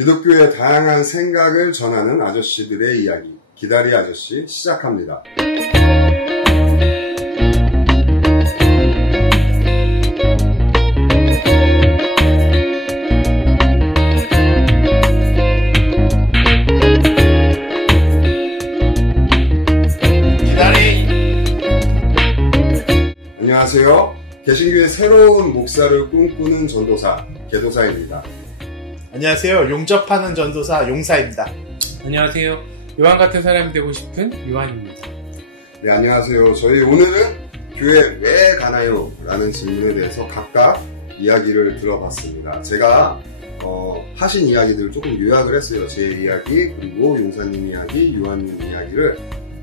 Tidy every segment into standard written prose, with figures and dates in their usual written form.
기독교의 다양한 생각을 전하는 아저씨들의 이야기, 기다리 아저씨 시작합니다. 안녕하세요. 개신교의 새로운 목사를 꿈꾸는 전도사, 개도사입니다. 안녕하세요. 용접하는 전도사 용사입니다. 안녕하세요. 요한 같은 사람이 되고 싶은 요한입니다. 네, 안녕하세요. 저희 오늘은 교회 왜 가나요? 라는 질문에 대해서 각각 이야기를 들어봤습니다. 제가 하신 이야기들을 조금 요약을 했어요. 제 이야기, 그리고 용사님 이야기, 요한님 이야기를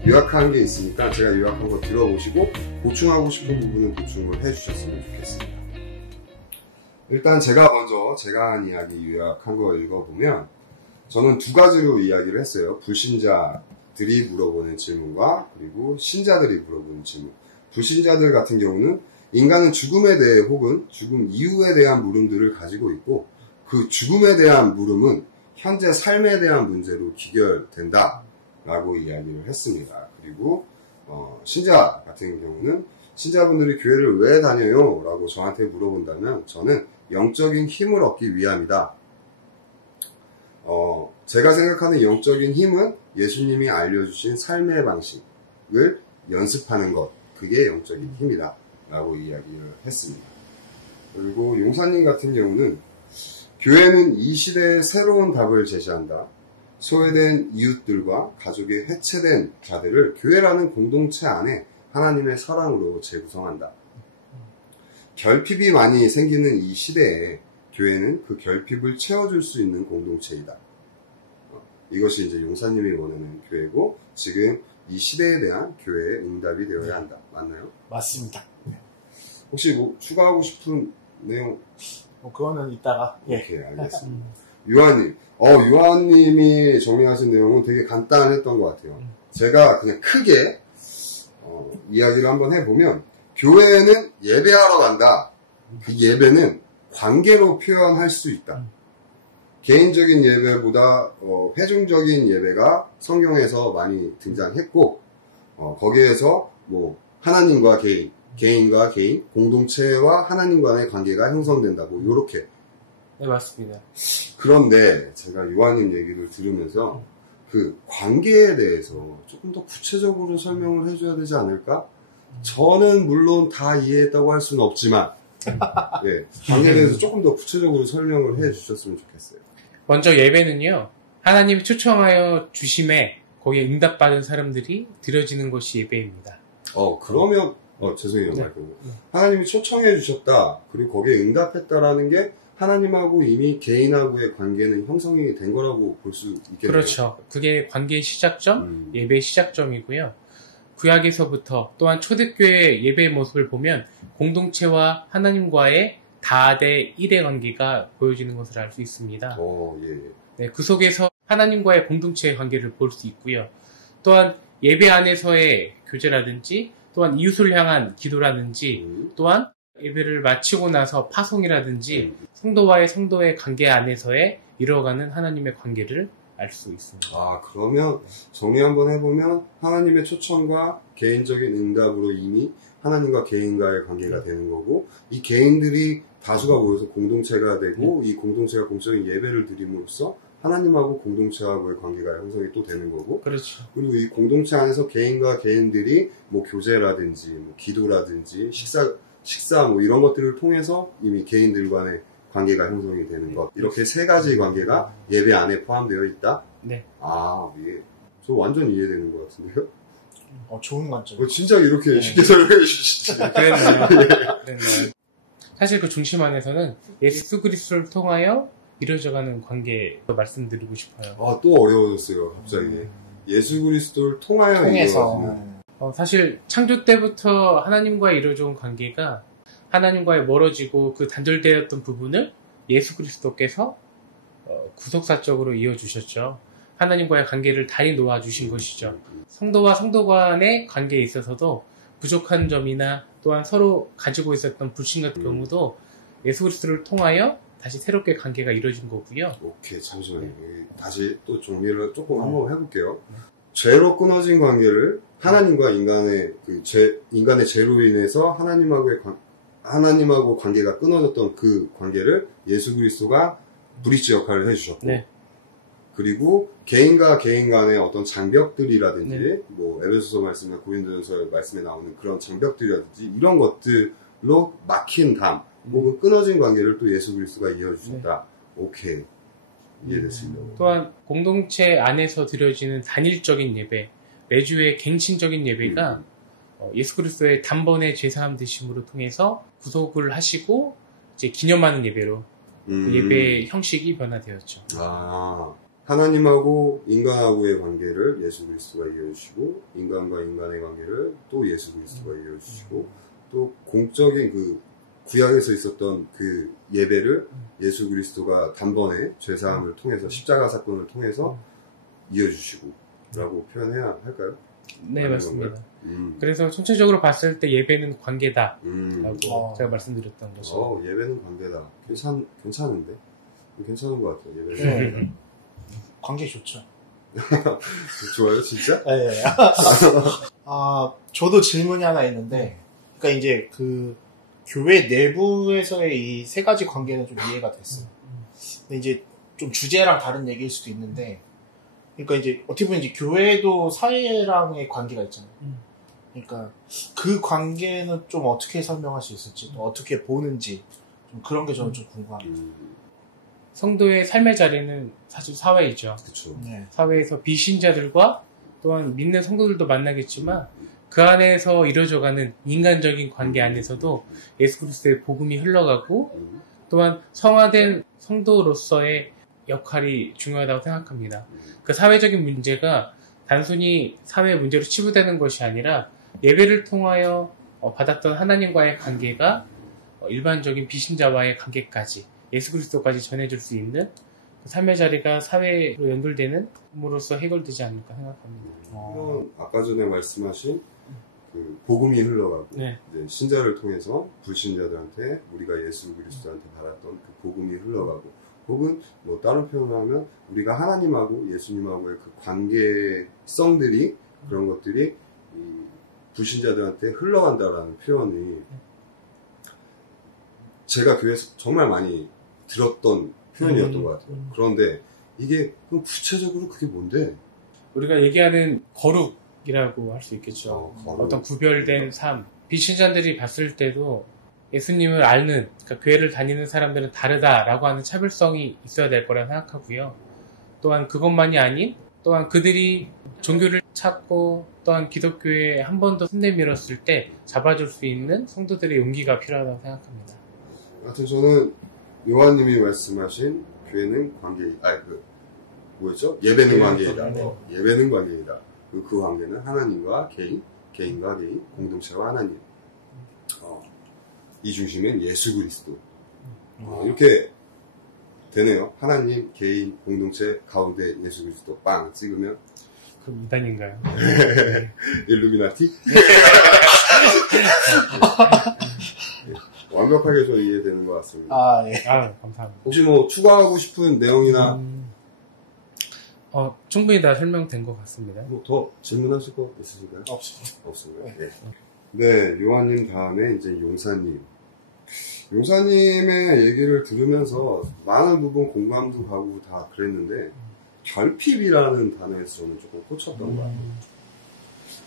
요약한 게 있으니까 제가 요약한 거 들어보시고 보충하고 싶은 부분은 보충을 해주셨으면 좋겠습니다. 일단 제가 먼저 제가 한 이야기 요약한 거 읽어보면 저는 두 가지로 이야기를 했어요. 불신자들이 물어보는 질문과 그리고 신자들이 물어보는 질문. 불신자들 같은 경우는 인간은 죽음에 대해 혹은 죽음 이후에 대한 물음들을 가지고 있고 그 죽음에 대한 물음은 현재 삶에 대한 문제로 귀결된다 라고 이야기를 했습니다. 그리고 신자 같은 경우는 신자분들이 교회를 왜 다녀요? 라고 저한테 물어본다면 저는 영적인 힘을 얻기 위함이다. 제가 생각하는 영적인 힘은 예수님이 알려주신 삶의 방식을 연습하는 것, 그게 영적인 힘이다 라고 이야기를 했습니다. 그리고 용사님 같은 경우는 교회는 이 시대의 새로운 답을 제시한다. 소외된 이웃들과 가족의 해체된 자들을 교회라는 공동체 안에 하나님의 사랑으로 재구성한다. 결핍이 많이 생기는 이 시대에 교회는 그 결핍을 채워줄 수 있는 공동체이다. 이것이 이제 용사님이 원하는 교회고 지금 이 시대에 대한 교회의 응답이 되어야 한다. 맞나요? 맞습니다. 혹시 뭐 추가하고 싶은 내용? 그거는 이따가. 오케이, 알겠습니다. 요한님. 요한님이 정리하신 내용은 되게 간단했던 것 같아요. 제가 그냥 크게 이야기를 한번 해보면 교회는 예배하러 간다. 그 예배는 관계로 표현할 수 있다. 개인적인 예배보다 회중적인 예배가 성경에서 많이 등장했고 거기에서 뭐 하나님과 개인, 개인과 개인, 공동체와 하나님 간의 관계가 형성된다고 요렇게. 네, 맞습니다. 그런데 제가 요한님 얘기를 들으면서 그 관계에 대해서 조금 더 구체적으로 설명을 해줘야 되지 않을까? 저는 물론 다 이해했다고 할 수는 없지만 네, 관계에 대해서 조금 더 구체적으로 설명을 해주셨으면 좋겠어요. 먼저 예배는요, 하나님이 초청하여 주심에 거기에 응답받은 사람들이 드려지는 것이 예배입니다. 그러면 죄송해요. 네. 하나님이 초청해 주셨다. 그리고 거기에 응답했다라는 게 하나님하고 이미 개인하고의 관계는 형성이 된 거라고 볼 수 있겠네요. 그렇죠. 그게 관계의 시작점, 예배의 시작점이고요. 구약에서부터 또한 초대교회의 예배의 모습을 보면 공동체와 하나님과의 다대 1의 관계가 보여지는 것을 알 수 있습니다. 예. 네, 그 속에서 하나님과의 공동체의 관계를 볼 수 있고요. 또한 예배 안에서의 교제라든지 또한 이웃을 향한 기도라든지 또한 예배를 마치고 나서 파송이라든지 성도와의 성도의 관계 안에서의 이루어가는 하나님의 관계를 알 수 있습니다. 그러면 정리 한번 해보면 하나님의 초청과 개인적인 응답으로 이미 하나님과 개인과의 관계가 되는 거고 이 개인들이 다수가 모여서 공동체가 되고 이 공동체가 공적인 예배를 드림으로써 하나님하고 공동체하고의 관계가 형성이 또 되는 거고 그렇죠. 그리고 이 공동체 안에서 개인과 개인들이 뭐 교제라든지 뭐 기도라든지 식사 뭐 이런 것들을 통해서 이미 개인들 간의 관계가 형성이 되는 것. 이렇게 세 가지 관계가 예배 안에 포함되어 있다? 네. 예. 저 완전 이해되는 것 같은데요? 좋은 관점. 진짜 이렇게 쉽게 설명해 주시지. 그랬나요? 사실 그 중심 안에서는 예수 그리스도를 통하여 이루어져가는 관계 말씀드리고 싶어요. 또 어려워졌어요, 갑자기. 예수 그리스도를 통해서. 사실 창조 때부터 하나님과 이루어져온 관계가 하나님과의 멀어지고 그 단절되었던 부분을 예수 그리스도께서 구속사적으로 이어주셨죠. 하나님과의 관계를 다리 놓아주신 것이죠. 성도와 성도 간의 관계에 있어서도 부족한 점이나 또한 서로 가지고 있었던 불신 같은 경우도 예수 그리스도를 통하여 다시 새롭게 관계가 이루어진 거고요. 오케이, 잠시만요. 다시 또 정리를 조금 한번 해볼게요. 죄로 끊어진 관계를 하나님과 인간의 죄로 인해서 하나님하고 관계가 끊어졌던 그 관계를 예수 그리스도가 브릿지 역할을 해주셨고, 네. 그리고 개인과 개인 간의 어떤 장벽들이라든지, 네. 뭐 에베소서 말씀이나 고린도전서 말씀에 나오는 그런 장벽들이라든지 이런 것들로 막힌 담, 혹은 끊어진 관계를 또 예수 그리스도가 이어주셨다. 오케이, 이해됐습니다. 또한 공동체 안에서 드려지는 단일적인 예배, 매주의 갱신적인 예배가 예수 그리스도의 단번에 죄사함 되심으로 통해서 구속을 하시고 이제 기념하는 예배로 그 예배의 형식이 변화되었죠. 아, 하나님하고 인간하고의 관계를 예수 그리스도가 이어주시고, 인간과 인간의 관계를 또 예수 그리스도가 이어주시고, 또 공적인 그 구약에서 있었던 그 예배를 예수 그리스도가 단번에 죄사함을 통해서 십자가 사건을 통해서 이어주시고 라고 표현해야 할까요? 네, 맞습니다. 그래서 전체적으로 봤을 때 예배는 관계다 라고 제가 말씀드렸던 거죠. 예배는 관계다. 괜찮은데? 괜찮은 것 같아요. 예배는. 네. 관계 좋죠. 좋아요, 진짜? 네. 저도 질문이 하나 있는데, 그러니까 이제 그 교회 내부에서의 이 세 가지 관계는 좀 이해가 됐어요. 근데 이제 좀 주제랑 다른 얘기일 수도 있는데, 그러니까 이제 어떻게 보면 이제 교회도 사회랑의 관계가 있잖아요. 그러니까 그 관계는 좀 어떻게 설명할 수 있을지, 또 어떻게 보는지, 좀 그런 게 저는 좀 궁금합니다. 성도의 삶의 자리는 사실 사회이죠. 그쵸. 네. 사회에서 비신자들과 또한 믿는 성도들도 만나겠지만 그 안에서 이루어져가는 인간적인 관계 안에서도 예수 그리스도의 복음이 흘러가고 또한 성화된 성도로서의 역할이 중요하다고 생각합니다. 그 사회적인 문제가 단순히 사회 문제로 치부되는 것이 아니라 예배를 통하여 받았던 하나님과의 관계가 일반적인 비신자와의 관계까지 예수 그리스도까지 전해줄 수 있는 그 삶의 자리가 사회로 연결되는 부분으로서 해결되지 않을까 생각합니다. 아까 전에 말씀하신 그 복음이 흘러가고 네. 이제 신자를 통해서 불신자들한테 우리가 예수 그리스도한테 받았던 그 복음이 흘러가고 혹은 뭐 다른 표현을 하면 우리가 하나님하고 예수님하고의 그 관계성들이 그런 것들이 이 불신자들한테 흘러간다라는 표현이 제가 교회에서 정말 많이 들었던 표현이었던 것 같아요. 그런데 이게 그럼 구체적으로 그게 뭔데? 우리가 얘기하는 거룩이라고 할 수 있겠죠. 거룩. 어떤 구별된 삶. 비신자들이 봤을 때도 예수님을 아는, 그러니까 교회를 다니는 사람들은 다르다라고 하는 차별성이 있어야 될 거라고 생각하고요. 또한 그것만이 아닌, 또한 그들이 종교를 찾고 또한 기독교에 한 번 더 손 내밀었을 때 잡아줄 수 있는 성도들의 용기가 필요하다고 생각합니다. 하여튼 저는 요한님이 말씀하신 교회는 뭐였죠? 예배는 관계이다. 예배는 관계이다. 그 관계는 하나님과 개인과 개인, 공동체와 하나님. 이 중심은 예수 그리스도. 이렇게 되네요. 하나님, 개인, 공동체, 가운데 예수 그리스도 빵 찍으면. 그럼 이단인가요? 일루미나티? 완벽하게 저 이해되는 것 같습니다. 예. 감사합니다. 혹시 뭐 추가하고 싶은 내용이나 충분히 다 설명된 것 같습니다. 뭐 더 질문하실 거 있으실까요? 없습니다. 없습니다. 네, 요한님 다음에 이제 용사님. 용사님의 얘기를 들으면서 많은 부분 공감도 가고 다 그랬는데 결핍이라는 단어에서 저는 조금 꽂혔던 것 같아요.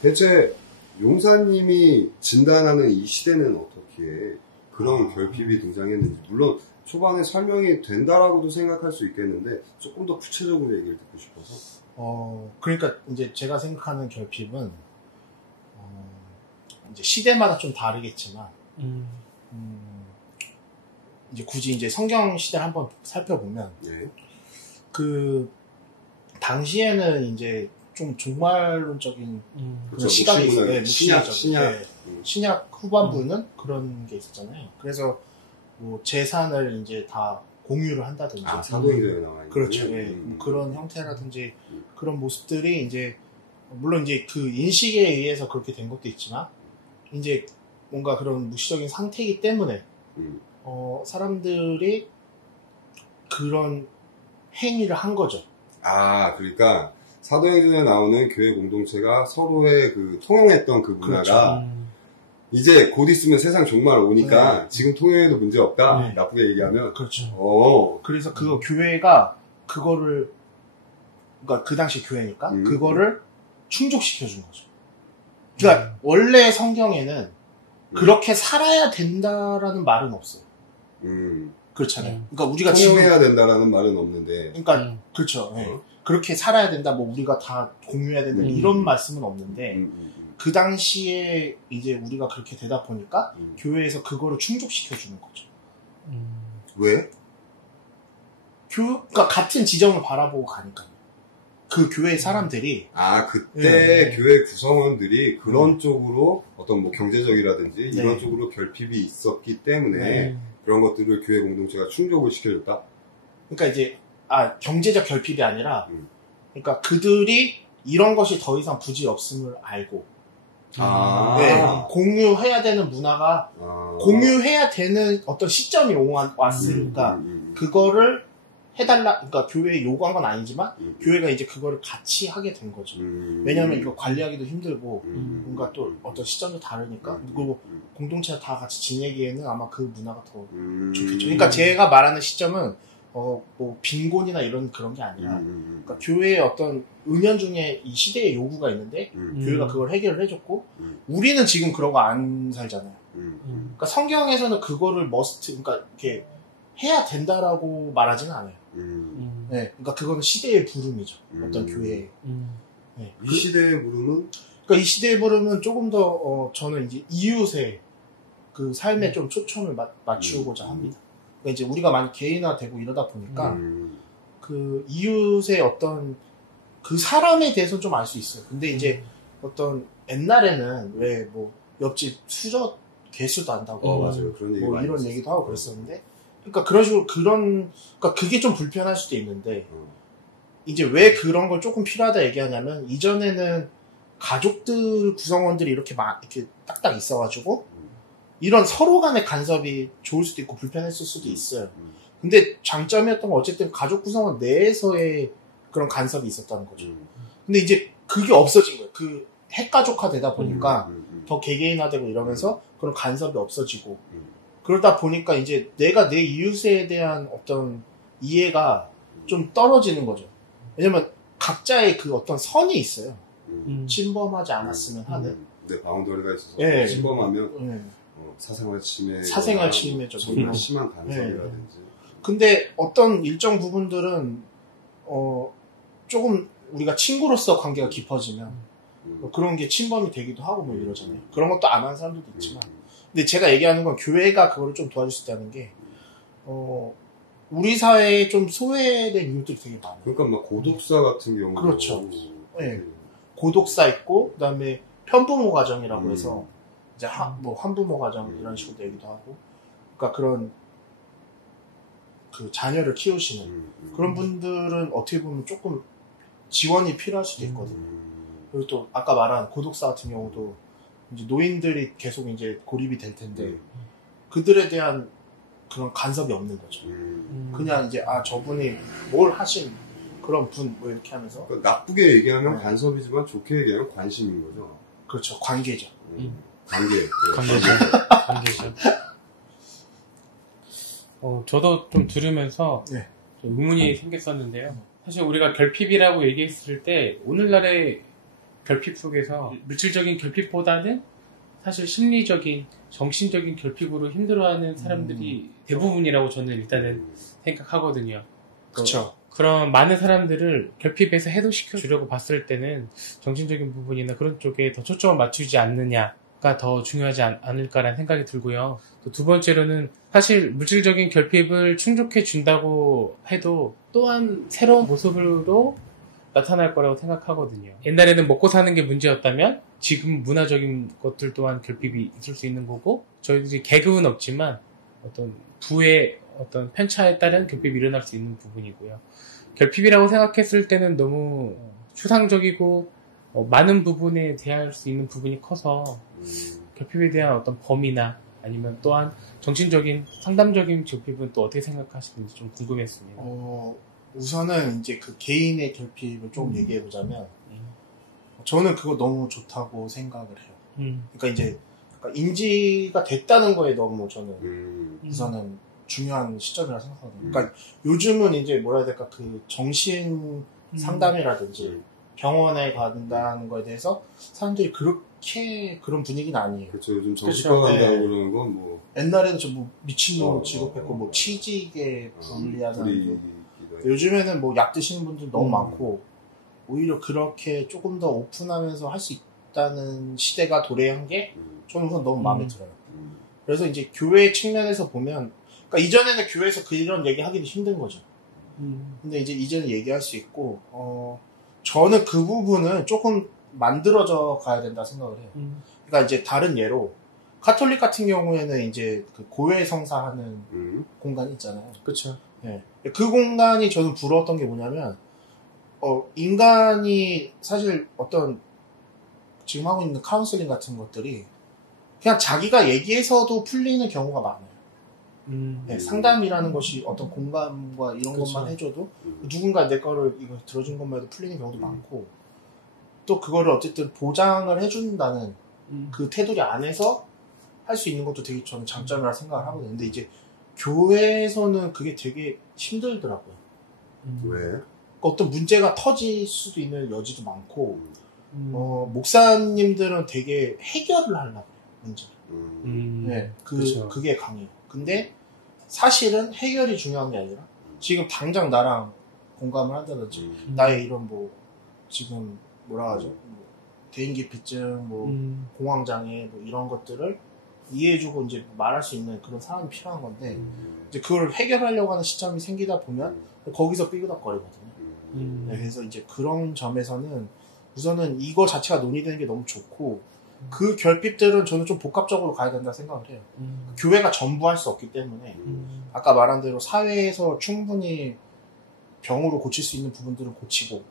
대체 용사님이 진단하는 이 시대는 어떻게 그런 결핍이 등장했는지, 물론 초반에 설명이 된다라고도 생각할 수 있겠는데 조금 더 구체적으로 얘기를 듣고 싶어서. 그러니까 이제 제가 생각하는 결핍은 이제 시대마다 좀 다르겠지만 이제 굳이 이제 성경 시대를 한번 살펴보면 그 당시에는 이제 좀 종말론적인 그런 시각이 있어요. 신약 후반부는 그런 게 있었잖아요. 그래서 뭐 재산을 이제 다 공유를 한다든지. 사도행전에 나와 있는. 그렇죠. 그런 형태라든지 그런 모습들이 이제 물론 이제 그 인식에 의해서 그렇게 된 것도 있지만 이제 뭔가 그런 무시적인 상태이기 때문에 사람들이 그런 행위를 한 거죠. 아, 그러니까 사도행전에 나오는 교회 공동체가 서로의 그 통용했던 그 문화가 그렇죠. 이제 곧 있으면 세상 종말 오니까 지금 통용해도 문제 없다. 네. 나쁘게 얘기하면. 그렇죠. 그래서 그거 교회가 그거를 그러니까 그 당시 교회니까 그거를 충족시켜 준 거죠. 그러니까 원래 성경에는 그렇게 살아야 된다라는 말은 없어요. 그렇잖아요. 그러니까 우리가 통용해야 된다라는 말은 없는데. 그러니까 그렇죠. 네. 그렇게 살아야 된다. 뭐 우리가 다 공유해야 된다. 이런 말씀은 없는데 그 당시에 이제 우리가 그렇게 되다 보니까 교회에서 그거를 충족시켜 주는 거죠. 왜? 그러니까 같은 지점을 바라보고 가니까요. 그 교회 사람들이 그때 교회 구성원들이 그런 쪽으로 어떤 뭐 경제적이라든지 이런 쪽으로 결핍이 있었기 때문에 그런 것들을 교회 공동체가 충족을 시켜줬다. 그러니까 이제 경제적 결핍이 아니라 그러니까 그들이 이런 것이 더 이상 부지 없음을 알고 공유해야 되는 문화가 공유해야 되는 어떤 시점이 왔으니까 그거를 해달라, 그러니까 교회에 요구한 건 아니지만 교회가 이제 그거를 같이 하게 된 거죠. 왜냐하면 이거 관리하기도 힘들고 뭔가 또 어떤 시점도 다르니까 그리고 공동체가 다 같이 지내기에는 아마 그 문화가 더 좋겠죠. 그러니까 제가 말하는 시점은 뭐 빈곤이나 이런 그런 게 아니라 그러니까 교회의 어떤 은연중에 이 시대의 요구가 있는데 교회가 그걸 해결을 해줬고 우리는 지금 그런 거 안 살잖아요. 그러니까 성경에서는 그거를 그러니까 이렇게 해야 된다라고 말하지는 않아요. 네, 그러니까 그거는 시대의 부름이죠. 어떤 교회에. 네. 이 시대의 부름은? 그러니까 이 시대의 부름은 조금 더 저는 이제 이웃의 그 삶에 좀 초점을 맞추고자 합니다. 그러니까 이제 우리가 많이 개인화되고 이러다 보니까 그 이웃의 어떤 그 사람에 대해서는 좀 알 수 있어요. 근데 이제 어떤 옛날에는 왜 뭐 옆집 수저 개수도 안다고 맞아요. 그런 얘기 뭐 이런 얘기도 하고 그랬었는데 그러니까 그런 식으로 그러니까 그게 좀 불편할 수도 있는데 이제 왜 그런 걸 조금 필요하다 얘기하냐면 이전에는 가족들 구성원들이 이렇게 딱딱 있어가지고 이런 서로 간의 간섭이 좋을 수도 있고 불편했을 수도 있어요. 근데 장점이었던 건 어쨌든 가족 구성원 내에서의 그런 간섭이 있었다는 거죠. 근데 이제 그게 없어진 거예요. 그 핵가족화 되다 보니까 더 개개인화되고 이러면서 그런 간섭이 없어지고 그러다 보니까 이제 내가 내 이웃에 대한 어떤 이해가 좀 떨어지는 거죠. 왜냐면 각자의 그 어떤 선이 있어요. 침범하지 않았으면 하는. 네, 바운더리가 있어서 네. 침범하면 사생활 침해죠. 정말 심한 간섭이라든지. 근데 어떤 일정 부분들은 조금 우리가 친구로서 관계가 깊어지면 그런 게 침범이 되기도 하고 뭐 이러잖아요. 그런 것도 안 하는 사람들도 있지만. 근데 제가 얘기하는 건 교회가 그거를 좀 도와줄 수 있다는 게 우리 사회에 좀 소외된 이웃들이 되게 많아요. 그러니까 막 고독사 같은 경우. 그렇죠. 네. 고독사 있고 그다음에 편부모 가정이라고 해서 이제 뭐 한부모 가정 이런 식으로 얘기도 하고. 그러니까 그런 그 자녀를 키우시는 그런 분들은 어떻게 보면 조금 지원이 필요할 수도 있거든요. 그리고 또 아까 말한 고독사 같은 경우도 이제 노인들이 계속 이제 고립이 될 텐데 그들에 대한 그런 간섭이 없는 거죠. 그냥 이제 저분이 뭘 하신 그런 분 뭐 이렇게 하면서 그러니까 나쁘게 얘기하면 간섭이지만 좋게 얘기하면 관심인 거죠. 그렇죠. 관계죠. 관계죠. 저도 좀 들으면서 좀 의문이 생겼었는데요. 사실 우리가 결핍이라고 얘기했을 때 오늘날의 결핍 속에서 물질적인 결핍보다는 사실 심리적인, 정신적인 결핍으로 힘들어하는 사람들이 대부분이라고 저는 일단은 생각하거든요. 그렇죠. 그런 많은 사람들을 결핍에서 해소시켜 주려고 봤을 때는 정신적인 부분이나 그런 쪽에 더 초점을 맞추지 않느냐가 더 중요하지 않을까라는 생각이 들고요. 또 두 번째로는 사실 물질적인 결핍을 충족해 준다고 해도 또한 새로운 모습으로 나타날 거라고 생각하거든요. 옛날에는 먹고 사는 게 문제였다면 지금 문화적인 것들 또한 결핍이 있을 수 있는 거고 저희들이 계급은 없지만 어떤 부의 어떤 편차에 따른 결핍이 일어날 수 있는 부분이고요. 결핍이라고 생각했을 때는 너무 추상적이고 많은 부분에 대할 수 있는 부분이 커서 결핍에 대한 어떤 범위나 아니면 또한 정신적인 상담적인 결핍은 또 어떻게 생각하시는지 좀 궁금했습니다. 우선은 이제 그 개인의 결핍을 좀 얘기해 보자면 저는 그거 너무 좋다고 생각을 해요. 그러니까 이제 인지가 됐다는 거에 너무 저는 우선은 중요한 시점이라 생각하거든요. 그러니까 요즘은 이제 뭐라 해야 될까 그 정신 상담이라든지 병원에 간다는 거에 대해서 사람들이 그렇게 그런 분위기는 아니에요. 그렇죠. 요즘 정신과 간다고 그러는 건 뭐 옛날에는 좀 뭐 미친놈 취급했고 뭐 취직에 불리하다는 요즘에는 뭐 약 드시는 분들 너무 많고 오히려 그렇게 조금 더 오픈하면서 할 수 있다는 시대가 도래한 게 저는 우선 너무 마음에 들어요. 그래서 이제 교회 측면에서 보면 그러니까 이전에는 교회에서 그런 얘기 하기도 힘든 거죠. 근데 이제 이제는 얘기할 수 있고 저는 그 부분은 조금 만들어져 가야 된다 생각을 해요. 그러니까 이제 다른 예로 카톨릭 같은 경우에는 이제 그 고해 성사하는 공간이 있잖아요. 그렇죠. 네. 그 공간이 저는 부러웠던 게 뭐냐면 인간이 사실 어떤 지금 하고 있는 카운슬링 같은 것들이 그냥 자기가 얘기해서도 풀리는 경우가 많아요. 네, 상담이라는 것이 어떤 공감과 이런 그쵸. 것만 해줘도 누군가 내 거를 이거 들어준 것만 해도 풀리는 경우도 많고 또 그거를 어쨌든 보장을 해준다는 그 테두리 안에서 할 수 있는 것도 되게 저는 장점이라 생각을 하거든요. 근데 이제 교회에서는 그게 되게 힘들더라고요. 왜? 어떤 문제가 터질 수도 있는 여지도 많고 목사님들은 되게 해결을 하려고 해요. 문제를. 네, 그쵸. 그게 강해요. 근데 사실은 해결이 중요한 게 아니라 지금 당장 나랑 공감을 한다든지 나의 이런 뭐 지금 뭐라 하죠? 뭐 대인기피증, 뭐 공황장애 뭐 이런 것들을 이해해주고 이제 말할 수 있는 그런 사람이 필요한 건데 이제 그걸 해결하려고 하는 시점이 생기다 보면 거기서 삐그덕거리거든요. 네, 그래서 이제 그런 점에서는 우선은 이거 자체가 논의되는 게 너무 좋고 그 결핍들은 저는 좀 복합적으로 가야 된다 생각을 해요. 교회가 전부 할 수 없기 때문에 아까 말한 대로 사회에서 충분히 병으로 고칠 수 있는 부분들은 고치고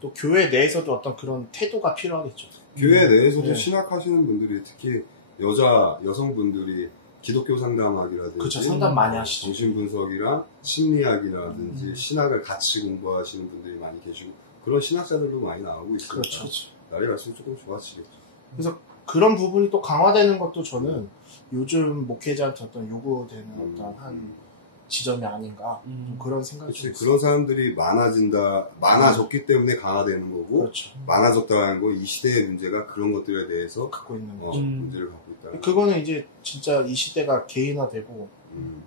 또 교회 내에서도 어떤 그런 태도가 필요하겠죠. 교회 내에서도 네. 신학하시는 분들이 특히 여성분들이 기독교 상담학이라든지 그쵸, 상담 많이 하시죠. 정신분석이랑 심리학이라든지 신학을 같이 공부하시는 분들이 많이 계시고 그런 신학자들도 많이 나오고 있으니까 그렇죠. 날이 갈수록 조금 좋아지겠죠. 그래서 그런 부분이 또 강화되는 것도 저는 요즘 목회자한테 어떤 요구되는 어떤 한 지점이 아닌가 좀 그런 생각이 좀 있어요. 그런 사람들이 많아졌기 때문에 강화되는 거고 그렇죠. 많아졌다는 거 이 시대의 문제가 그런 것들에 대해서 갖고 있는 거죠. 문제를 갖고 있다. 그거는 이제 진짜 이 시대가 개인화되고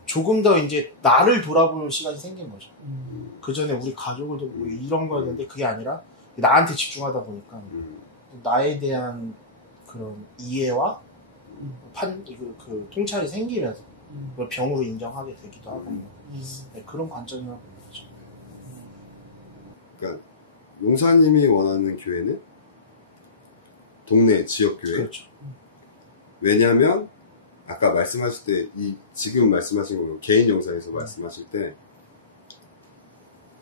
조금 더 이제 나를 돌아볼 시간이 생긴 거죠. 그 전에 우리 가족을 뭐 이런 거였는데 그게 아니라 나한테 집중하다 보니까 나에 대한 그런 이해와 그 통찰이 생기면서 그걸 병으로 인정하게 되기도 하고 네, 그런 관점이라고 봅니다. 그러니까 용사님이 원하는 교회는 동네 지역교회. 그렇죠. 왜냐하면 아까 말씀하실 때 지금 말씀하신 거로 개인 영상에서 말씀하실 때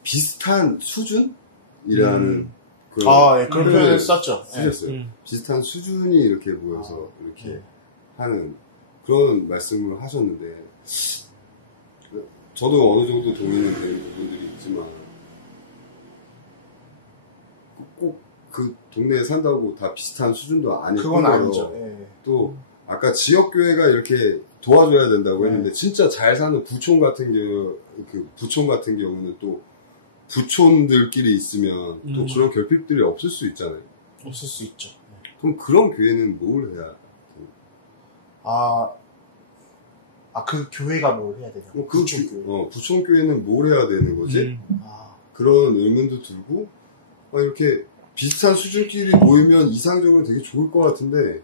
비슷한 수준이라는 그런 표현을 썼죠. 쓰셨어요. 비슷한 수준이 이렇게 모여서 이렇게 하는 그런 말씀을 하셨는데 저도 어느 정도 동의는 되는 부분들이 있지만 꼭 그 동네에 산다고 다 비슷한 수준도 아닐 그건 거예요. 아니죠. 또 아까 지역교회가 이렇게 도와줘야 된다고 했는데 진짜 잘 사는 부촌 같은 경우는 또 부촌들끼리 있으면 또 그런 결핍들이 없을 수 있잖아요. 없을 수 있죠. 그럼 그런 교회는 뭘 해야 돼요? 그 교회가 뭘 해야 되냐? 부촌교회는 뭘 해야 되는 거지? 그런 의문도 들고, 이렇게 비슷한 수준끼리 모이면 이상적으로 되게 좋을 것 같은데,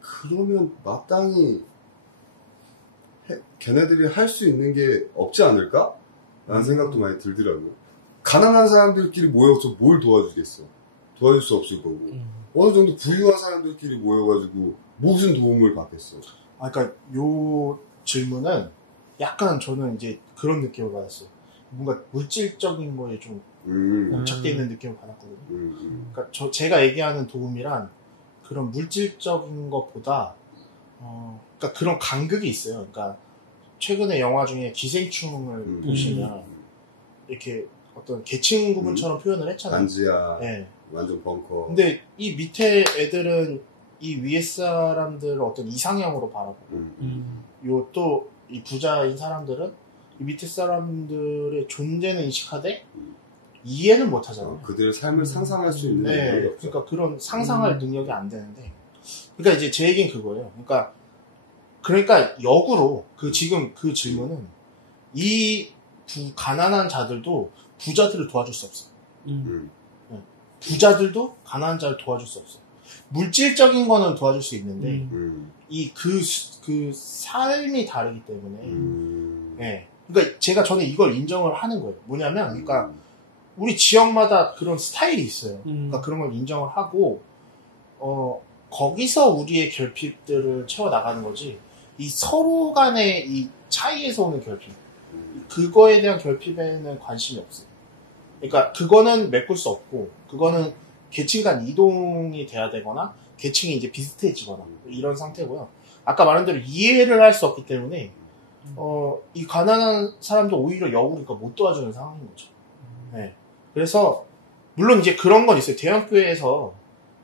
그러면 마땅히 걔네들이 할 수 있는 게 없지 않을까? 라는 생각도 많이 들더라고요. 가난한 사람들끼리 모여서 뭘 도와주겠어? 도와줄 수 없을 거고. 어느 정도 부유한 사람들끼리 모여가지고 무슨 도움을 받겠어? 그러니까 요 질문은 약간 저는 이제 그런 느낌을 받았어요. 뭔가 물질적인 거에 좀 밀착되어 있는 느낌을 받았거든요. 그러니까 제가 얘기하는 도움이란 그런 물질적인 것보다 그러니까 그런 간극이 있어요. 그러니까 최근에 영화 중에 기생충을 보시면 이렇게 어떤 계층 구분처럼 표현을 했잖아요. 난지야, 네. 완전 벙커. 근데 이 밑에 애들은 이 위에 사람들을 어떤 이상형으로 바라보고, 요 또 이 부자인 사람들은 이 밑에 사람들의 존재는 인식하되 이해는 못 하잖아요. 그들의 삶을 상상할 수 있는 능력이 없죠. 그러니까 그런 상상할 능력이 안 되는데, 그러니까 이제 제 얘기는 그거예요. 그러니까 역으로 지금 그 질문은 이 가난한 자들도 부자들을 도와줄 수 없어요. 부자들도 가난한 자를 도와줄 수 없어요. 물질적인 거는 도와줄 수 있는데 그 삶이 다르기 때문에 네. 그러니까 저는 이걸 인정을 하는 거예요. 뭐냐면 그러니까 우리 지역마다 그런 스타일이 있어요. 그러니까 그런 걸 인정을 하고 거기서 우리의 결핍들을 채워 나가는 거지. 이 서로 간의 이 차이에서 오는 결핍, 그거에 대한 결핍에는 관심이 없어요. 그러니까 그거는 메꿀 수 없고, 그거는 계층 간 이동이 돼야 되거나 계층이 이제 비슷해지거나 이런 상태고요. 아까 말한 대로 이해를 할 수 없기 때문에 이 가난한 사람도 오히려 역으로 못 도와주는 상황인 거죠. 네. 그래서 물론 이제 그런 건 있어요. 대형교회에서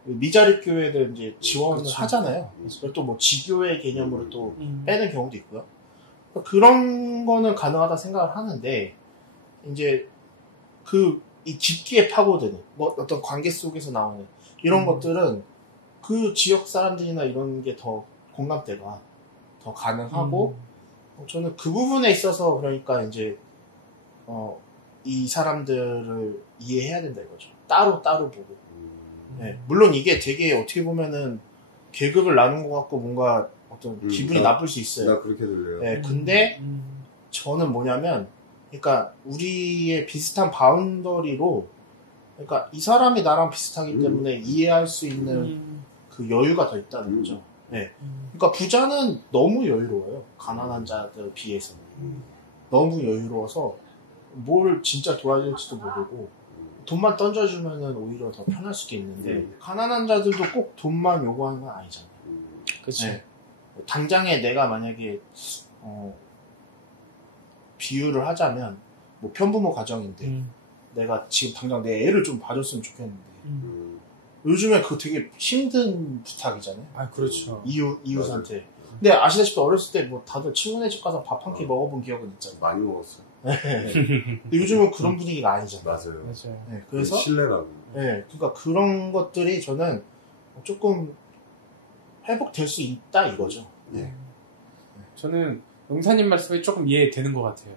미자립 교회들 이제 지원을 그렇죠. 하잖아요. 그래서 또 뭐 지교회 개념으로 또 빼는 경우도 있고요. 그런 거는 가능하다 생각을 하는데, 이제 이 깊게 파고드는 뭐 어떤 관계 속에서 나오는 이런 것들은 그 지역 사람들이나 이런 게 더 공감대가 더 가능하고, 저는 그 부분에 있어서 그러니까 이제 이 사람들을 이해해야 된다 이거죠. 따로 보고. 네, 물론 이게 되게 어떻게 보면은 계급을 나눈 것 같고 뭔가 어떤 기분이 나쁠 수 있어요. 나 그렇게 들려요. 네, 근데 저는 뭐냐면, 그러니까 우리의 비슷한 바운더리로, 그러니까 이 사람이 나랑 비슷하기 때문에 이해할 수 있는 그 여유가 더 있다는 거죠. 네, 그러니까 부자는 너무 여유로워요. 가난한 자들 비해서는 너무 여유로워서 뭘 진짜 도와줄지도 모르고. 돈만 던져주면은 오히려 더 편할 수도 있는데, 가난한 자들도 꼭 돈만 요구하는 건 아니잖아요. 그치. 네. 당장에 내가 만약에, 비유를 하자면, 뭐 편부모 가정인데, 내가 지금 당장 내 애를 좀 봐줬으면 좋겠는데, 요즘에 그거 되게 힘든 부탁이잖아요. 아, 그렇죠. 이웃한테. 근데 아시다시피 어렸을 때 뭐 다들 친구네 집 가서 밥 한 끼 먹어본 기억은 있잖아요. 많이 먹었어요. 근데 요즘은 그런 분위기가 아니잖아요. 맞아요. 네, 그래서 신뢰라고. 네, 그러니까 그런 것들이 저는 조금 회복될 수 있다 이거죠. 네. 저는 용사님 말씀에 조금 이해되는 것 같아요.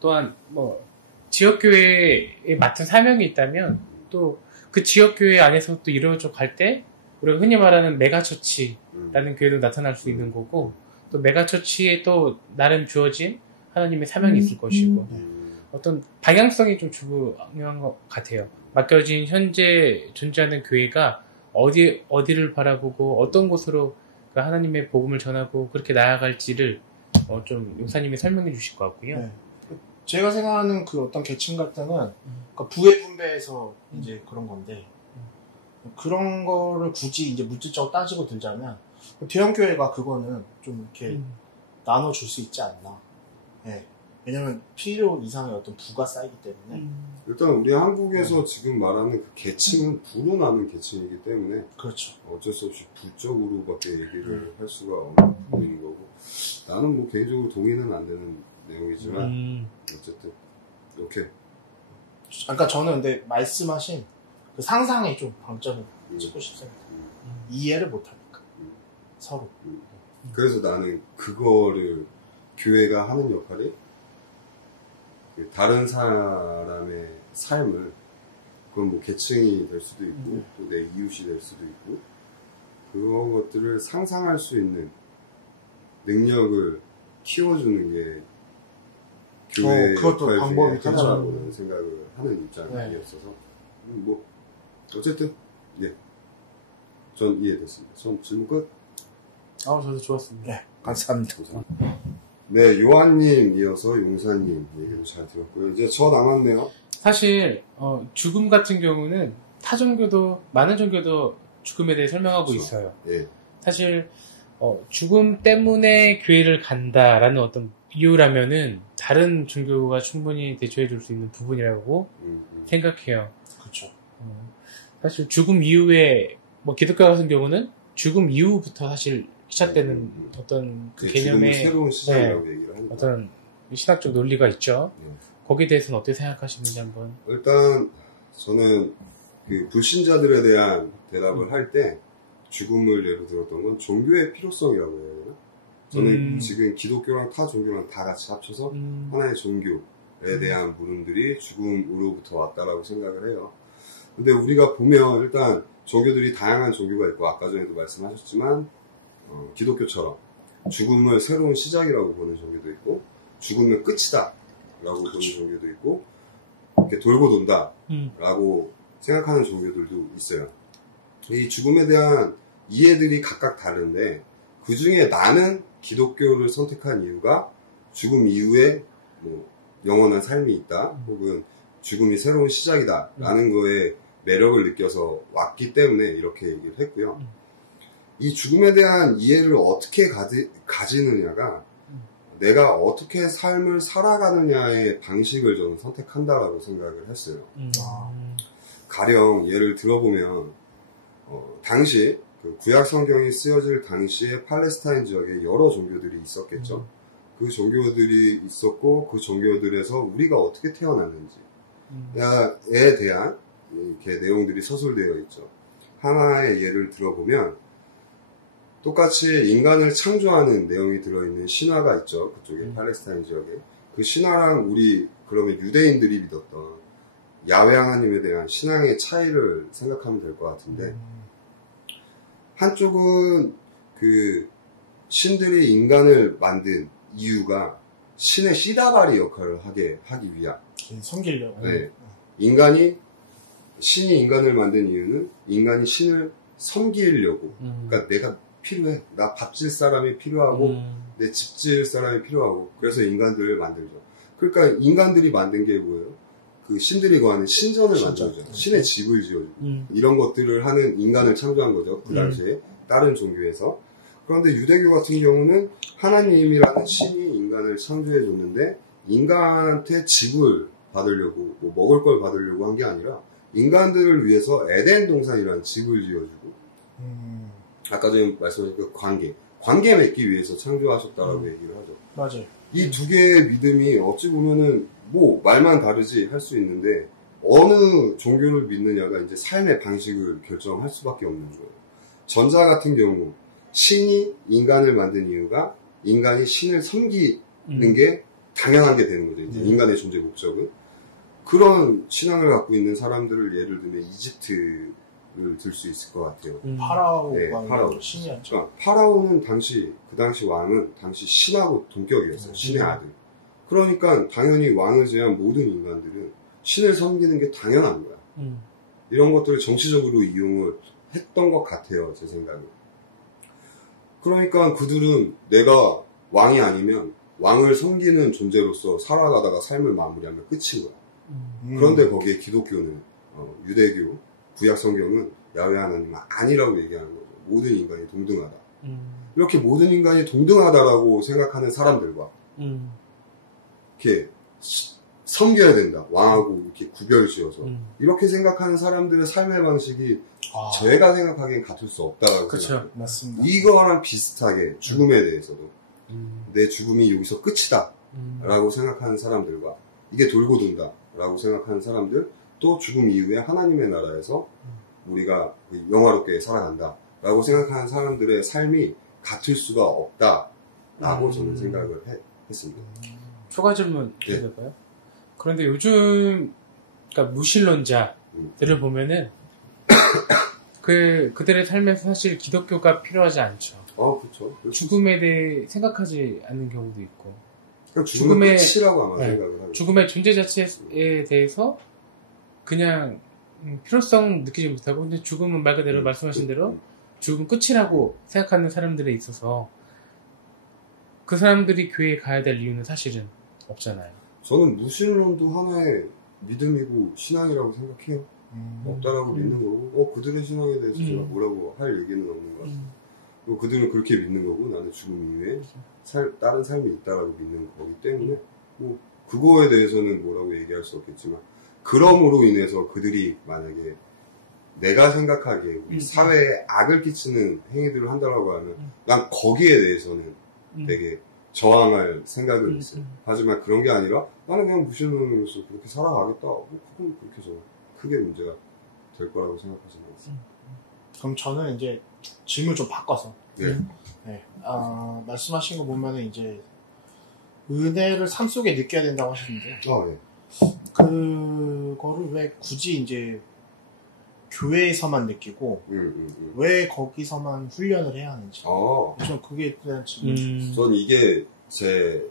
또한 뭐 지역교회에 맡은 사명이 있다면 또 그 지역교회 안에서 또 이루어져 갈 때 우리가 흔히 말하는 메가처치라는 교회도 나타날 수 있는 거고, 또 메가처치에 또 나름 주어진 하나님의 사명이 있을 것이고, 어떤 방향성이 좀 중요한 것 같아요. 맡겨진 현재 존재하는 교회가 어디를 바라보고 어떤 곳으로 하나님의 복음을 전하고 그렇게 나아갈지를 좀 용사님이 설명해 주실 것 같고요. 네. 제가 생각하는 그 어떤 계층 갈등은 그러니까 부의 분배에서 이제 그런 건데, 그런 거를 굳이 이제 물질적으로 따지고 들자면 대형교회가 그거는 좀 이렇게 나눠줄 수 있지 않나. 네. 왜냐면 필요 이상의 어떤 부가 쌓이기 때문에. 일단 우리 한국에서 지금 말하는 그 계층은 부로 나눈 계층이기 때문에, 그렇죠. 어쩔 수 없이 부적으로밖에 얘기를 할 수가 없는 부분인 거고, 나는 뭐 개인적으로 동의는 안 되는 내용이지만 어쨌든 이렇게. 그러니까 저는 근데 말씀하신 그 상상에 좀 방점을 찍고 싶습니다. 이해를 못하니까 서로. 그래서 나는 그거를 교회가 하는 역할이 다른 사람의 삶을, 그건 뭐 계층이 될 수도 있고 또 내 이웃이 될 수도 있고, 그런 것들을 상상할 수 있는 능력을 키워주는 게 교회의 그것도 방법이 되라고 생각을 하는 입장이었어서, 뭐 어쨌든 전 이해됐습니다. 전 질문 끝. 저도 좋았습니다. 네, 감사합니다. 네, 요한님 이어서 용사님 얘기도 잘 들었고요. 이제 저 남았네요. 사실 죽음 같은 경우는 타 종교도 많은 종교도 죽음에 대해 설명하고 그렇죠. 있어요. 예. 사실 죽음 때문에 교회를 간다라는 어떤 이유라면은 다른 종교가 충분히 대처해 줄 수 있는 부분이라고 생각해요. 그렇죠. 사실 죽음 이후에 뭐 기독교 같은 경우는 죽음 이후부터 사실 시작되는 어떤 그 개념의 새로운 시작이라고 얘기를 합니다. 어떤 신학적 논리가 있죠. 네. 거기에 대해서는 어떻게 생각하시는지 한번. 일단 저는 그 불신자들에 대한 대답을 할 때 죽음을 예로 들었던 건 종교의 필요성이라고 해요. 저는 지금 기독교랑 타 종교랑 다 같이 합쳐서 하나의 종교에 대한 물음들이 죽음으로부터 왔다라고 생각을 해요. 근데 우리가 보면 일단 종교들이 다양한 종교가 있고 아까 전에도 말씀하셨지만 기독교처럼 죽음을 새로운 시작이라고 보는 종교도 있고 죽음은 끝이다 라고 보는 종교도 있고 이렇게 돌고 돈다 라고 생각하는 종교들도 있어요. 이 죽음에 대한 이해들이 각각 다른데 그 중에 나는 기독교를 선택한 이유가 죽음 이후에 뭐 영원한 삶이 있다 혹은 죽음이 새로운 시작이다 라는 거에 매력을 느껴서 왔기 때문에 이렇게 얘기를 했고요. 이 죽음에 대한 이해를 어떻게 가지느냐가 내가 어떻게 삶을 살아가느냐의 방식을 저는 선택한다라고 생각을 했어요. 가령 예를 들어보면 당시 그 구약 성경이 쓰여질 당시에 팔레스타인 지역에 여러 종교들이 있었겠죠. 그 종교들이 있었고 그 종교들에서 우리가 어떻게 태어났는지에 대한 이렇게 내용들이 서술되어 있죠. 하나의 예를 들어보면 똑같이 인간을 창조하는 내용이 들어있는 신화가 있죠. 그쪽에 팔레스타인 지역에. 그 신화랑 우리 그러면 유대인들이 믿었던 야훼 하나님에 대한 신앙의 차이를 생각하면 될 것 같은데 한쪽은 그 신들이 인간을 만든 이유가 신의 씨다발이 역할을 하기 위한 섬기려고. 네. 신이 인간을 만든 이유는 인간이 신을 섬기려고. 그러니까 내가 필요해. 나 밥 질 사람이 필요하고 내 집 지을 사람이 필요하고 그래서 인간들을 만들죠. 그러니까 인간들이 만든 게 뭐예요? 그 신들이 거하는 신전을 만들죠. 신의 집을 지어주고 이런 것들을 하는 인간을 창조한 거죠. 그 당시에 다른 종교에서. 그런데 유대교 같은 경우는 하나님이라는 신이 인간을 창조해 줬는데 인간한테 집을 받으려고 뭐 먹을 걸 받으려고 한 게 아니라 인간들을 위해서 에덴 동산이라는 집을 지어주고 아까 전에 말씀하신 그 관계 맺기 위해서 창조하셨다라고 얘기를 하죠. 맞아요. 이 두 개의 믿음이 어찌 보면은 뭐 말만 다르지 할 수 있는데 어느 종교를 믿느냐가 이제 삶의 방식을 결정할 수밖에 없는 거예요. 전자 같은 경우 신이 인간을 만든 이유가 인간이 신을 섬기는 게 당연한 게 되는 거죠. 이제 인간의 존재 목적은. 그런 신앙을 갖고 있는 사람들을 예를 들면 이집트를 들 수 있을 것 같아요. 파라오가 네, 파라오. 신이었죠. 그러니까 파라오는 그 당시 왕은 당시 신하고 동격이었어요. 신의 아들. 그러니까 당연히 왕을 제외한 모든 인간들은 신을 섬기는 게 당연한 거야. 이런 것들을 정치적으로 이용을 했던 것 같아요. 제 생각에. 그러니까 그들은 내가 왕이 아니면 왕을 섬기는 존재로서 살아가다가 삶을 마무리하면 끝인 거야. 그런데 거기에 기독교는 유대교, 구약 성경은 야훼 하나님은 아니라고 얘기하는 거죠. 모든 인간이 동등하다. 이렇게 모든 인간이 동등하다라고 생각하는 사람들과 이렇게 섬겨야 된다. 왕하고 이렇게 구별지어서 이렇게 생각하는 사람들의 삶의 방식이 저희가 생각하기엔 같을 수 없다라고 그렇죠. 맞습니다. 이거랑 비슷하게 죽음에 대해서도 내 죽음이 여기서 끝이다 라고 생각하는 사람들과 이게 돌고 돈다 라고 생각하는 사람들 또 죽음 이후에 하나님의 나라에서 우리가 영화롭게 살아간다 라고 생각하는 사람들의 삶이 같을 수가 없다 라고 저는 생각을 했습니다. 추가 질문 드릴까요? 그런데 요즘 그러니까 무신론자들을 보면은 그들의 삶에서 사실 기독교가 필요하지 않죠. 그렇죠. 죽음에 대해 생각하지 않는 경우도 있고. 죽음의 끝이라고 아마 생각을 하죠. 죽음의 존재 자체에 대해서 그냥 필요성 느끼지 못하고 근데 죽음은 말 그대로 말씀하신 대로 죽음 끝이라고 생각하는 사람들에 있어서 그 사람들이 교회에 가야 될 이유는 사실은 없잖아요. 저는 무신론도 하나의 믿음이고 신앙이라고 생각해요. 없다라고 믿는 거고 그들의 신앙에 대해서 제가 뭐라고 할 얘기는 없는 것 같아요. 그들은 그렇게 믿는 거고 나는 죽음 이후에 다른 삶이 있다라고 믿는 거기 때문에 뭐 그거에 대해서는 뭐라고 얘기할 수 없겠지만 그럼으로 인해서 그들이 만약에 내가 생각하기에 우리 사회에 악을 끼치는 행위들을 한다라고 하면 난 거기에 대해서는 되게 저항할 생각을 했어요. 하지만 그런 게 아니라 나는 그냥 무신론으로서 그렇게 살아가겠다. 그건 그렇게 저 크게 문제가 될 거라고 생각하지는 않습니다. 그럼 저는 이제 질문 좀 바꿔서 네. 네. 말씀하신 거 보면은 이제 은혜를 삶 속에 느껴야 된다고 하셨는데 네. 그거를 왜 굳이 이제 교회에서만 느끼고 왜 거기서만 훈련을 해야 하는지 전 그게 대한 질문. 전 이게 제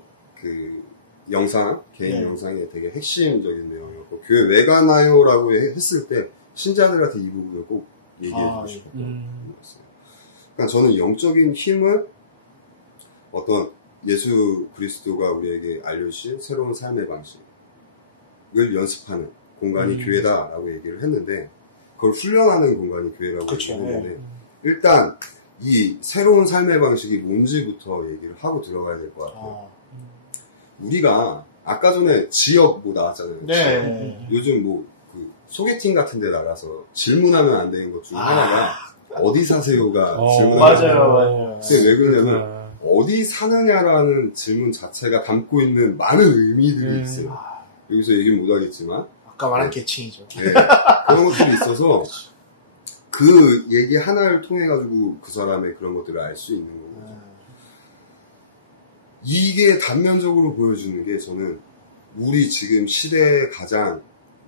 그 영상 개인 영상의 되게 핵심적인 내용이었고 교회 왜 가나요라고 했을 때 신자들한테 이 부분을 꼭 얘기해주고 싶었던 부분이었어요. 그러니까 저는 영적인 힘을 어떤 예수 그리스도가 우리에게 알려주신 새로운 삶의 방식을 연습하는 공간이 교회다라고 얘기를 했는데 그걸 훈련하는 공간이 교회라고 얘기했는데 일단 이 새로운 삶의 방식이 뭔지부터 얘기를 하고 들어가야 될 것 같아요. 우리가 아까 전에 지역 뭐 나왔잖아요. 네. 요즘 뭐 그 소개팅 같은 데 나가서 질문하면 안 되는 것 중에 하나가 어디 사세요가 질문하는 맞아요. 근데 왜 그러냐면 어디 사느냐라는 질문 자체가 담고 있는 많은 의미들이 있어요. 여기서 얘기는 못하겠지만 아까 말한 계층이죠. 네, 그런 것들이 있어서 그 얘기 하나를 통해 가지고 그 사람의 그런 것들을 알 수 있는 거죠. 이게 단면적으로 보여주는 게 저는 우리 지금 시대의 가장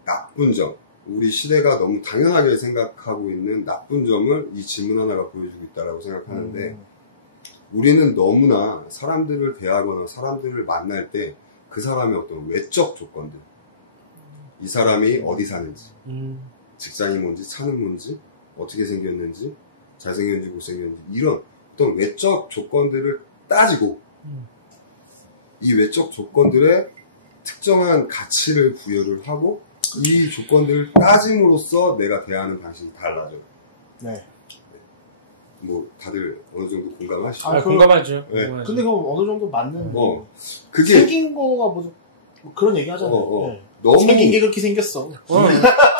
나쁜 점, 우리 시대가 너무 당연하게 생각하고 있는 나쁜 점을 이 질문 하나가 보여주고 있다고 생각하는데 우리는 너무나 사람들을 대하거나 사람들을 만날 때 그 사람의 어떤 외적 조건들, 이 사람이 어디 사는지, 직장이 뭔지, 차는 뭔지, 어떻게 생겼는지, 잘생겼는지 못생겼는지 이런 어떤 외적 조건들을 따지고 이 외적 조건들에 특정한 가치를 부여를 하고 이 조건들을 따짐으로써 내가 대하는 방식이 달라져요. 네. 뭐 다들 어느 정도 공감하시죠? 공감하죠. 네. 근데 그거 어느 정도 맞는 그게 생긴 거가 뭐 그런 얘기 하잖아요. 네. 너무 생긴 게 그렇게 생겼어.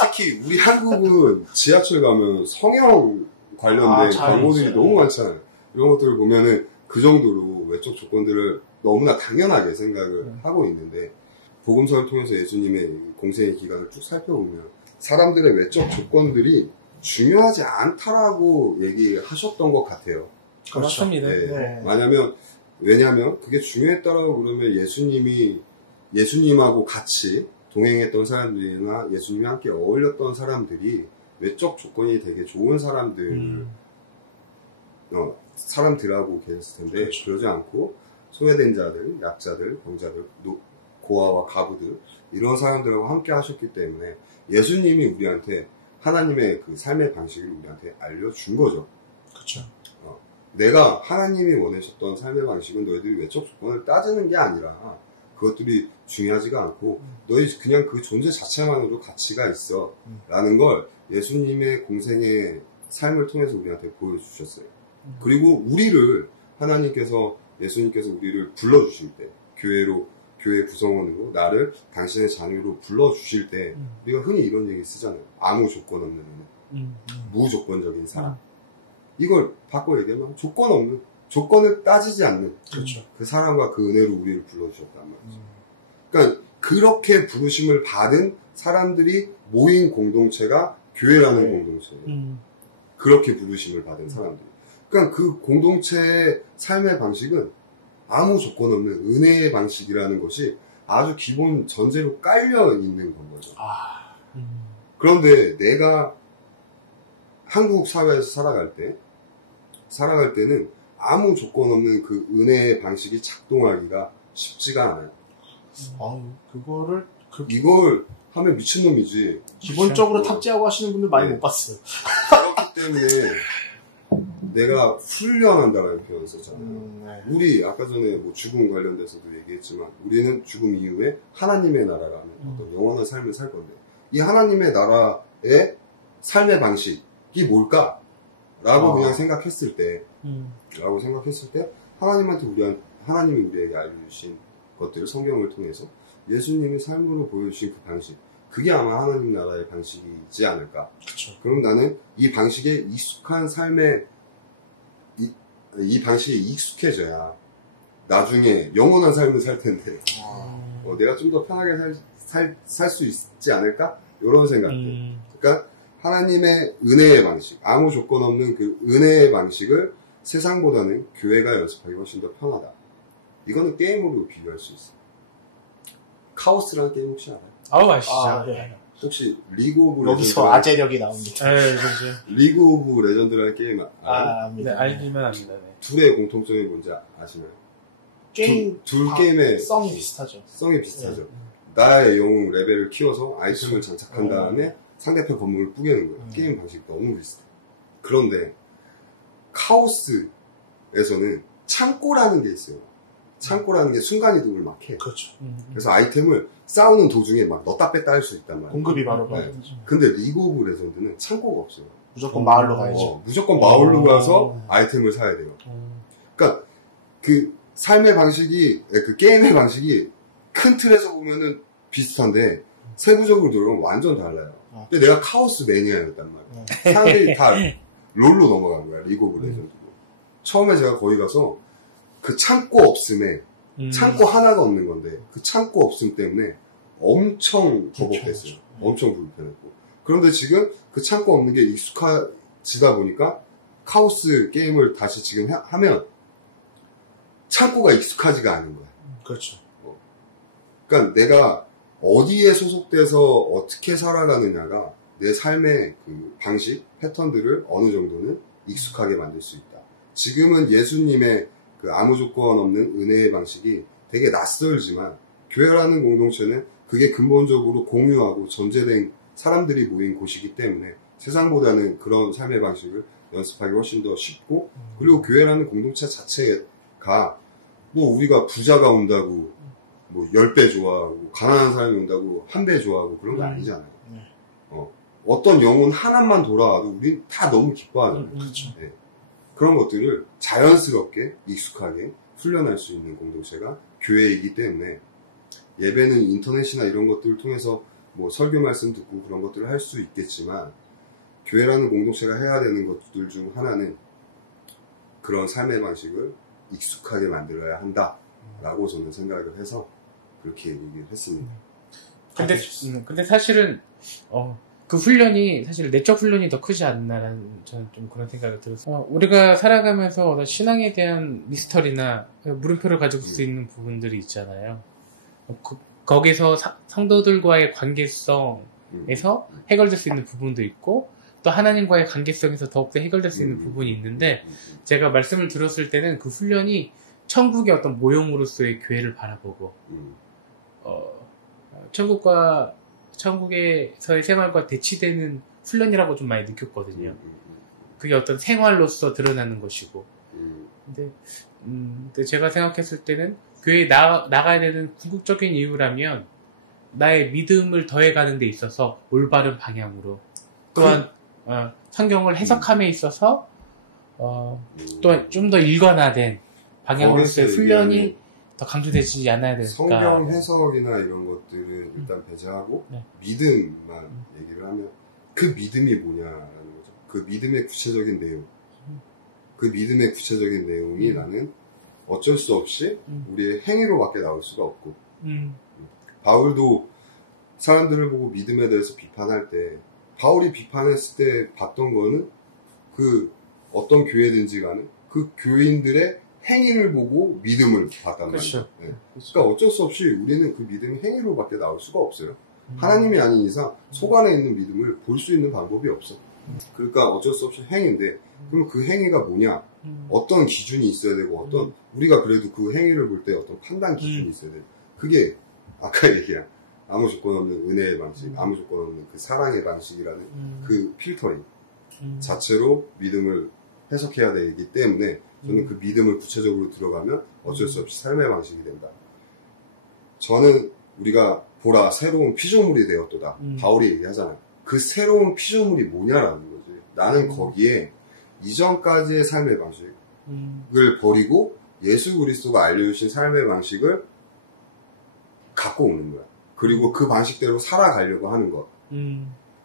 특히 우리 한국은 지하철 가면 성형 관련된 광고들이 너무 많잖아요. 이런 것들을 보면은 그 정도로 외적 조건들을 너무나 당연하게 생각을 하고 있는데 복음서를 통해서 예수님의 공생의 기간을 쭉 살펴보면 사람들의 외적 조건들이 중요하지 않다라고 얘기하셨던 것 같아요. 그렇습니다. 네. 왜냐면 그게 중요했다라고 그러면 예수님하고 같이 동행했던 사람들이나 예수님이 함께 어울렸던 사람들이 외적 조건이 되게 좋은 사람들하고 계셨을 텐데 그렇죠. 그러지 않고 소외된 자들, 약자들, 병자들, 고아와 가부들 이런 사람들하고 함께 하셨기 때문에 예수님이 우리한테 하나님의 그 삶의 방식을 우리한테 알려준 거죠. 그렇죠. 내가 하나님이 원하셨던 삶의 방식은 너희들이 외적 조건을 따지는 게 아니라 그것들이 중요하지가 않고 너희 그냥 그 존재 자체만으로도 가치가 있어 라는 걸 예수님의 공생의 삶을 통해서 우리한테 보여주셨어요. 그리고 예수님께서 우리를 불러주실 때 교회 구성원으로 나를 당신의 자녀로 불러주실 때 우리가 흔히 이런 얘기 쓰잖아요. 아무 조건 없는 은혜, 무조건적인 사랑. 이걸 바꿔 얘기하면 조건 없는, 조건을 따지지 않는 그렇죠. 그 사랑과 그 은혜로 우리를 불러주셨단 말이죠. 그러니까 그렇게 부르심을 받은 사람들이 모인 공동체가 교회라는 공동체예요. 그렇게 부르심을 받은 사람들. 그러니까 그 공동체의 삶의 방식은 아무 조건 없는 은혜의 방식이라는 것이 아주 기본 전제로 깔려 있는 건 거죠. 그런데 내가 한국 사회에서 살아갈 때는 아무 조건 없는 그 은혜의 방식이 작동하기가 쉽지가 않아요. 이걸 하면 미친놈이지. 기본적으로 탑재하고 하시는 분들 많이 못 봤어요. 그렇기 때문에 내가 훈련한다라는 표현을 썼잖아요. 우리 아까 전에 뭐 죽음 관련돼서도 얘기했지만 우리는 죽음 이후에 하나님의 나라라는 어떤 영원한 삶을 살 건데 이 하나님의 나라의 삶의 방식이 뭘까? 라고 그냥 생각했을 때, 하나님이 우리에게 알려주신 것들을 성경을 통해서 예수님의 삶으로 보여주신 그 방식, 그게 아마 하나님 나라의 방식이지 않을까. 그쵸. 그럼 나는 이 방식에 익숙한 삶에, 이 방식에 익숙해져야 나중에 영원한 삶을 살 텐데, 내가 좀 더 편하게 살 수 있지 않을까? 이런 생각들. 그러니까 하나님의 은혜의 방식, 아무 조건 없는 그 은혜의 방식을 세상보다는 교회가 연습하기 훨씬 더 편하다. 이거는 게임으로 비교할 수 있어요. 카오스라는 게임 혹시 알아요? 아시죠? 네. 혹시 리그 오브 여기서 아재력이 나옵니다. 네, 그렇죠. 리그 오브 레전드라는 게임 알아요? 네, 알기만 합니다. 네. 둘의 공통점이 뭔지 아시나요? 게임 둘 게임의 성이 비슷하죠. 성이 비슷하죠. 나의 영웅 레벨을 키워서 아이템을 장착한 다음에 상대편 건물을 뿌개는 거예요. 게임 방식이 너무 비슷해. 그런데 카오스에서는 창고라는 게 있어요. 창고라는 게 순간이동을 막 해. 그렇죠. 그래서 아이템을 싸우는 도중에 막 넣었다 뺐다 할 수 있단 말이에요. 공급이 바로 네. 근데 리그 오브 레전드는 창고가 없어요. 무조건 마을로 가야죠. 무조건 마을로 가서 아이템을 사야 돼요. 그러니까 그 삶의 방식이, 그 게임의 방식이 큰 틀에서 보면은 비슷한데 세부적으로 들어가면 완전 달라요. 근데 내가 카오스 매니아였단 말이에요. 사람들이 다 롤로 넘어간 거야, 리그 오브 레전드로. 처음에 제가 거기 가서 그 창고 없음에, 창고 하나가 없는 건데 그 창고 없음 때문에 엄청 버벅댔어요. 엄청 불편했고. 그런데 지금 그 창고 없는 게 익숙해지다 보니까 카오스 게임을 다시 지금 하면 창고가 익숙하지가 않은 거야. 그렇죠. 그러니까 내가 어디에 소속돼서 어떻게 살아가느냐가 내 삶의 그 방식, 패턴들을 어느 정도는 익숙하게 만들 수 있다. 지금은 예수님의 그 아무 조건 없는 은혜의 방식이 되게 낯설지만 교회라는 공동체는 그게 근본적으로 공유하고 전제된 사람들이 모인 곳이기 때문에 세상보다는 그런 삶의 방식을 연습하기 훨씬 더 쉽고, 그리고 교회라는 공동체 자체가 뭐 우리가 부자가 온다고 뭐 10배 좋아하고 가난한 사람이 온다고 1배 좋아하고 그런 거 아니잖아요. 어떤 영혼 하나만 돌아와도 우린 다 너무 기뻐하잖아요. 그렇죠. 네. 그런 것들을 자연스럽게 익숙하게 훈련할 수 있는 공동체가 교회이기 때문에 예배는 인터넷이나 이런 것들을 통해서 뭐 설교 말씀 듣고 그런 것들을 할 수 있겠지만 교회라는 공동체가 해야 되는 것들 중 하나는 그런 삶의 방식을 익숙하게 만들어야 한다라고 저는 생각을 해서 그렇게 얘기를 했습니다. 근데 사실은 그 훈련이 사실 내적 훈련이 더 크지 않나라는 저는 좀 그런 생각이 들었어요. 우리가 살아가면서 신앙에 대한 미스터리나 물음표를 가지고 수 있는 부분들이 있잖아요. 거기서 상도들과의 관계성에서 해결될 수 있는 부분도 있고 또 하나님과의 관계성에서 더욱더 해결될 수 있는 부분이 있는데 제가 말씀을 들었을 때는 그 훈련이 천국의 어떤 모형으로서의 교회를 바라보고 천국에서의 생활과 대치되는 훈련이라고 좀 많이 느꼈거든요. 그게 어떤 생활로서 드러나는 것이고. 근데 제가 생각했을 때는 교회에 나가야 되는 궁극적인 이유라면 나의 믿음을 더해가는 데 있어서 올바른 방향으로 또한 성경을 해석함에 있어서 또한 좀 더 일관화된 방향으로서의 훈련이 더 강조되지 않아야 될까. 성경 해석이나 이런 것들은 일단 배제하고 믿음만 얘기를 하면 그 믿음이 뭐냐라는 거죠. 그 믿음의 구체적인 내용. 그 믿음의 구체적인 내용이 나는 어쩔 수 없이 우리의 행위로밖에 나올 수가 없고 바울도 사람들을 보고 믿음에 대해서 비판할 때 바울이 비판했을 때 봤던 거는 그 어떤 교회든지 간에 그 교인들의 행위를 보고 믿음을 봤단 말이죠. 네. 그러니까 어쩔 수 없이 우리는 그 믿음이 행위로밖에 나올 수가 없어요. 하나님이 아닌 이상 속 안에 있는 믿음을 볼 수 있는 방법이 없어. 그러니까 어쩔 수 없이 행위인데 그럼 그 행위가 뭐냐? 어떤 기준이 있어야 되고 어떤 우리가 그래도 그 행위를 볼 때 어떤 판단 기준이 있어야 돼. 그게 아까 얘기한 아무 조건 없는 은혜의 방식, 아무 조건 없는 그 사랑의 방식이라는 그 필터링 자체로 믿음을 해석해야 되기 때문에 저는 그 믿음을 구체적으로 들어가면 어쩔 수 없이 삶의 방식이 된다. 저는 우리가 보라 새로운 피조물이 되었도다. 바울이 얘기하잖아요. 그 새로운 피조물이 뭐냐라는 거지. 나는 거기에 이전까지의 삶의 방식을 버리고 예수 그리스도가 알려주신 삶의 방식을 갖고 오는 거야. 그리고 그 방식대로 살아가려고 하는 것.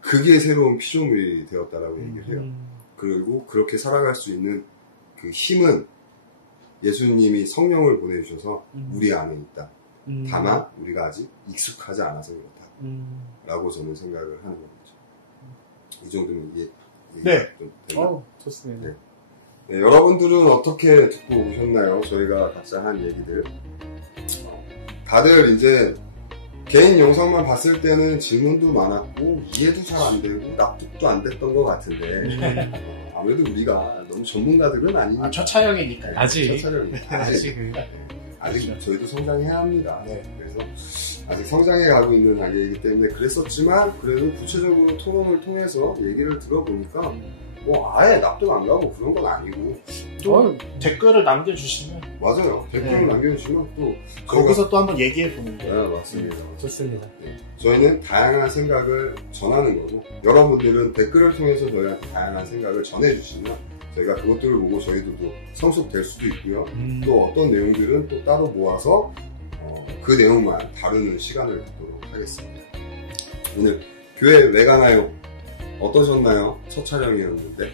그게 새로운 피조물이 되었다라고 얘기를 해요. 그리고 그렇게 살아갈 수 있는 그 힘은 예수님이 성령을 보내주셔서 우리 안에 있다. 다만 우리가 아직 익숙하지 않아서 그렇다. 라고 저는 생각을 하는 거죠. 이 정도면 이게 네. 좋습니다. 네. 네, 여러분들은 어떻게 듣고 오셨나요? 저희가 각자 한 얘기들. 다들 이제 개인 영상만 봤을 때는 질문도 많았고 이해도 잘 안 되고 납득도 안 됐던 것 같은데 아무래도 우리가 너무 전문가들은 아니니까. 첫 촬영이니까요. 아직 저희도 성장해야 합니다. 네. 그래서 아직 성장해 가고 있는 단계이기 때문에 그랬었지만 그래도 구체적으로 토론을 통해서 얘기를 들어보니까 뭐 아예 납득 안 가고 그런 건 아니고 또 댓글을 남겨주시면 맞아요. 댓글을 남겨주시면 또 거기서 또 한번 얘기해보는 거예요. 네, 맞습니다. 좋습니다. 네. 저희는 다양한 생각을 전하는 거고 여러분들은 댓글을 통해서 저희한테 다양한 생각을 전해주시면 저희가 그것들을 보고 저희도 성숙될 수도 있고요. 또 어떤 내용들은 또 따로 모아서 그 내용만 다루는 시간을 갖도록 하겠습니다. 오늘 교회 왜 가나요? 어떠셨나요? 첫 촬영이었는데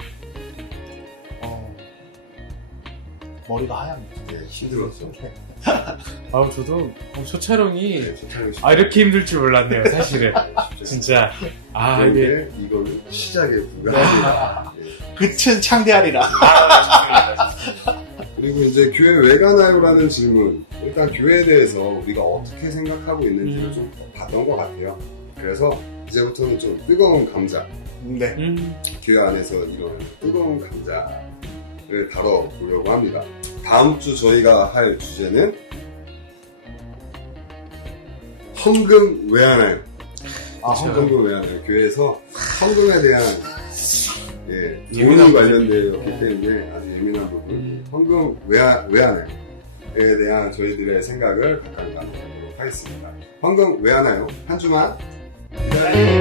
머리가 하얗네요. 네, 힘들었죠. 저도 첫 촬영이 네, 첫 촬영이 이렇게 힘들 줄 몰랐네요, 사실은. 진짜. 이게 이거는 시작에 불과합니다. 네. 끝은 창대하리라. 그리고 이제 교회 왜 가나요라는 질문. 일단 교회에 대해서 우리가 어떻게 생각하고 있는지를 좀 봤던 것 같아요. 그래서 이제부터는 좀 뜨거운 감자. 네. 교회 안에서 이런 뜨거운 감자를 다뤄보려고 합니다. 다음 주 저희가 할 주제는 헌금 왜 하나요? 헌금 왜 하나요? 교회에서 헌금에 대한 돈이 관련되었기 때문에 아주 예민한 부분. 헌금 왜 하나요? 에 대한 저희들의 생각을 각각 나눠보도록 하겠습니다. 헌금 왜 하나요? 한 주만 기다려주세요.